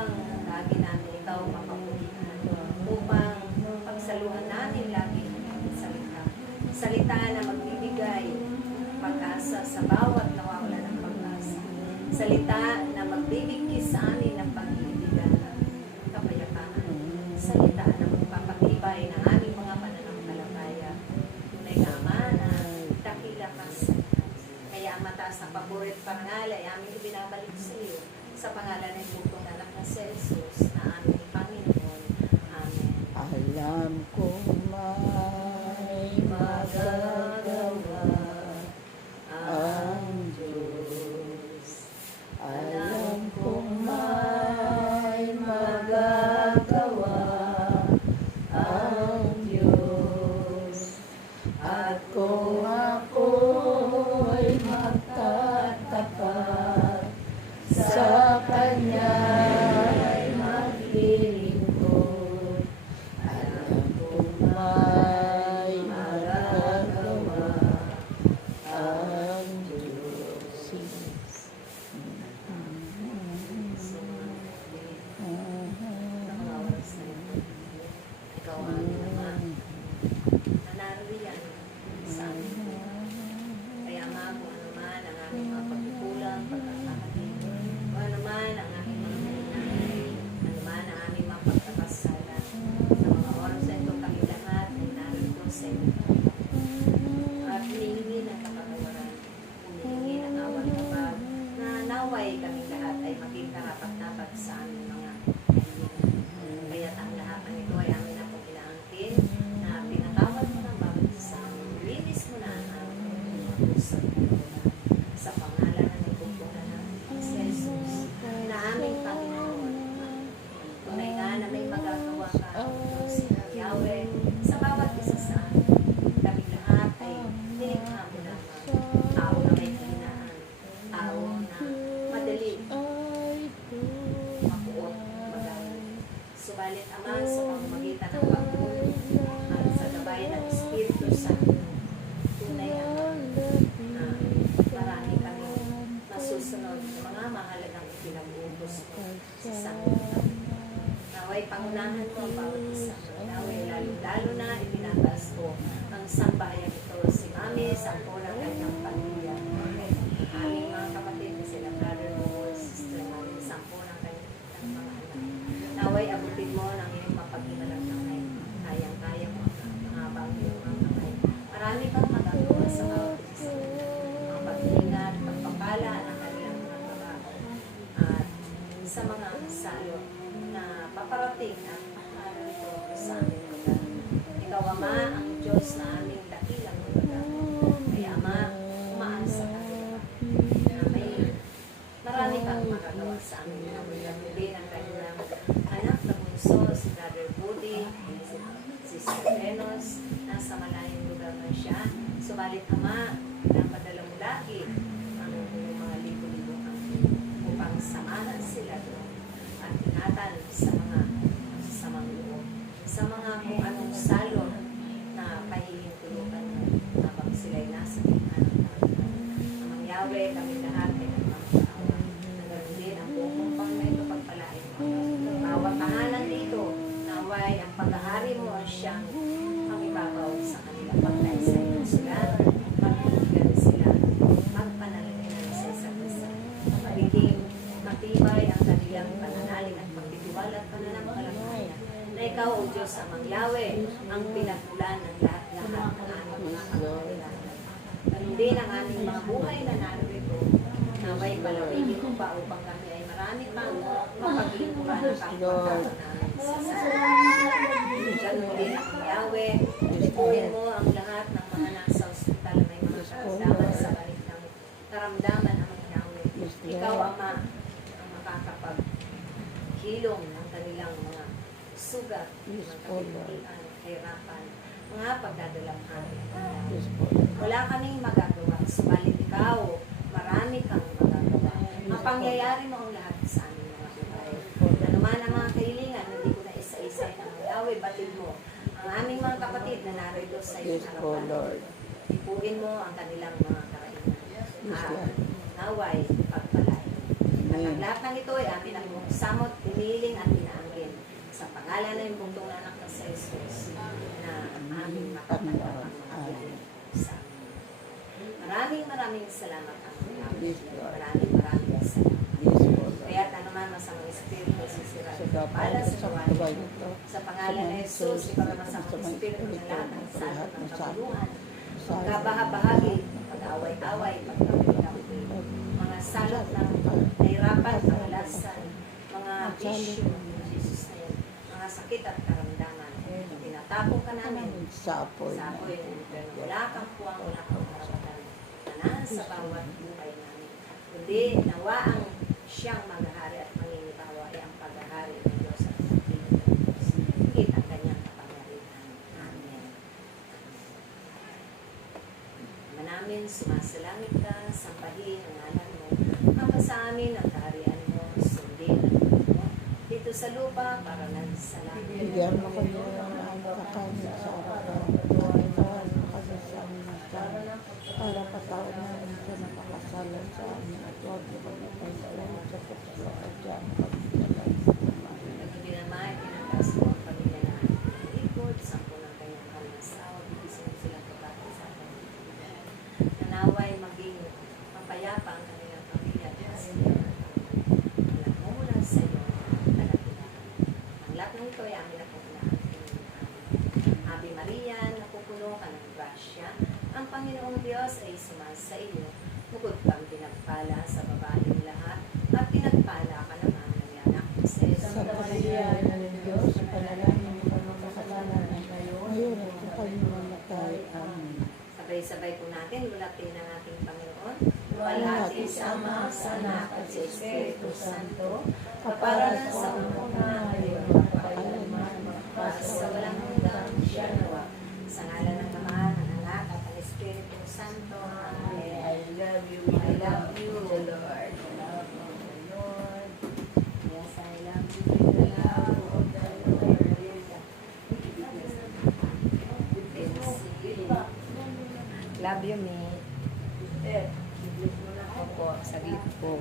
upang lagi namin ikaw mapapulihan, upang pagsaluhan namin lagi ng salita. Salita na magbibigay pag-asa sa bawat nawawala ng pag-asa. Salita na magbibigkis sa amin ng pag-ibigan at kapayapaan. Salita na magpapatibay ng aming mga pananampalataya. Tunay na Ama na dakila ka sa lahat. Kaya ang mataas na paborit parangal ay aming ibinabalik sa iyo sa pangalan ng bukong anak na si Jesus na aming Panginoon. Amen. Alam kong may magagawa ang Diyos. Alam kong may magagawa ang Diyos. At kung ako'y magtatapat sa Kanya'y maglilingkod, alam kong may magagawa ang Diyos. Ikaw ang aming Ama na naririyan sa amin. Kaya Ama, kung ano man ang aming mga pagkukulang, pagkakamali, kung ano man ang aming mga nalinay, ano man ang aming mga pagkakasala, sa mga oras na ito kami lahat ay narito sa iyo. At humihingi ng kapatawaran, humihingi ng awang kapag na naway kami lahat ay maging karapat-dapat sa aming mga kaibigan. Kaya't ang lahat ng ito ay amin na pong inaangkin na pinatawad mo ng bawat isa sa amin. Linis mo na ang aming mga puso sa pangalan ng nagpupunan ng si Jesus na aming Panginoon. Tunay nga na may magagawa ka, Diyos na Yahweh, sa bawat isa sa amin. Kami lahat ay nilikha mo lamang. Tao na may kahinaan, tao na madali, makuot, magaling. Subalit Ama, sa pamamagitan ng pagtulong at sa gabay ng Espiritu Santo, tunay Ama, na marami kami masusunod sa mga mahalagang ipinag-utos mo sa sanglibutan. Naway pangunahan mo ang bawat isa. Naway lalo na ibinabas ko ang sambahayan ito, si Mami, sampo ng kanyang pamilya. Aming mga kapatid na sila, brother mo, sister Mami, sampo ng kanyang mga anak. Naway abutin mo ng iyong mapaghimalang kamay. Kayang-kaya mo ang habang iyong mga kamay. Marami kang magagawa sa bawat isa. Ang pag-iingat, pagpapala ng kanilang mga trabaho. At sa mga salo na paparating at akala ito sa aming mga. Ikaw, Ama, ang Diyos na aming dakilang mga. Kaya, Ama, umaasa ka na may marami kang magagawa sa amin. Namulimuli ng kanilang anak na bunso, si Brother Woody, si Sister Venus, nasa malayong lugar na siya. Subalit, Ama, napadala mo lagi ang mga libo-libong angkin upang samahan sila doon at ingatan sa mga masasamang loob, sa mga kung anong salon na pahihintulutan habang sila'y nasa gitna ng tahanan. Amang Yahweh, kami lahat ay nagmamaawa. Nagaroon din ang buong kumpang na ito pagpalain mo. Bawat tahanan dito, naway ang pag-ahari mo ang siyang pangibabaw sa kanilang pagkaisa ng sila, magbibigan sila, magpanalangin sa isa't isa. Magiging matibay ang kanilang pananalig at pagtitiwala at pananampalataya na ikaw, O Diyos, amang Yahweh, ang pinagmulan ng lahat-lahat ng aming mga pagkakailangan. Ganun din ang aming mga buhay na narito, na may palawigin mo pa upang kami ay marami pang mapaglingkuran ang pagkakailangan namin sa sarili. Ganun din ang Yahweh, tutuhin mo ang lahat ng mga nasa ospital na may mga karamdaman sa balik ng karamdaman ang Yahweh. Ikaw, Ama, ang makakapaghilom ng kanilang mga sugat, mga kapitilian, kahirapan, mga pagdadalamhan. Wala kaming magagawa, subalit ikaw, marami kang magagawa. Mapangyayari mo ang lahat sa aming mga buhay. Ano man ang mga kahilingan, hindi ko na isa-isa ng Yahweh, batid mo ang aming mga kapatid na narito sa iyong harapan. Ipuin mo ang kanilang mga karainan. Naway, pagpalain. At ang Amen. lahat ng ito ay amin ang samot, piniling at pinaangkin. Sa pangalan na yung bugtong na anak ng sa Jesus na aming matatanggap ang mga biyaya sa amin. Maraming salamat ang Yes, Lord. Maraming salamat. Yes, Lord. Kaya naman masamang espiritu sisira Sa dapat para sa sa gawain buhay ito. nito. Sa pangalan ng Jesus, ikaw masamang espiritu ng lahat ng salot ng kapuluhan, pagkabahabahagi, pag-away-away, pagkapit-kapit, mga salot ng kahirapan, kamalasan, mga bisyo, Jesus na yun, mga sakit at karamdaman. Tinatapon ka namin Sapoy sa na. apoy ng impyerno. Wala kang puwang, wala kang karapatan na sa bawat buhay namin. Kundi nawa ang siyang maghahari at mangingibawa ay ang paghahari ng Diyos at ng Pilipinas ng Diyos. Higit ang kanyang kapangyarihan. Amen. Ama namin, sumasalangit ka, sampahin ang ngalan mo. Mapa sa amin ang kaharian mo, sundin ang gusto mo. Dito sa lupa, para lang sa langit. Bigyan mo kami ng mga kakanin sa araw. Pagkawan mo kami sa amin ng sana. Para patawad namin sa nakakasalan sa amin. At huwag mo kami pagkawan sa pagkakadyan. Nagkabi naman, pinangkas mo ang pamilya na likod, sampo ng kanyang kalasawa, bigisin mo silang pagkakit sa akin. Nanaway maging mapayapa ang kanilang pamilya at masaya ang mula sa iyo kalatilan. Ang lahat ng ito ay amin na pupulaan. Ave Maria, napupuno ka ng grasya, ang Panginoong Diyos ay sumasa iyo. Bukod kang pinagpala sa babaeng lahat, at pinagpala ka naman ng anak ni Jesus. Santa Maria, ina ng Diyos, panalangin mo kami kasalanan ngayon at sa kanyang mamatay. Amen. Sabay-sabay po natin, lulatin ang ating Panginoon. Luwalhati sa Ama, sa Anak, at sa Espiritu Santo, kapara sa una, ngayon, kapailanman, sa walang hanggan, siya nawa. Sa ngalan ng Ama, ng Anak, at ng Espiritu Santo. Amen. I love you, I love you, Lord. Lord. I love you, Lord. Yes, I love you, Lord. Love you, me. Opo, saglit po.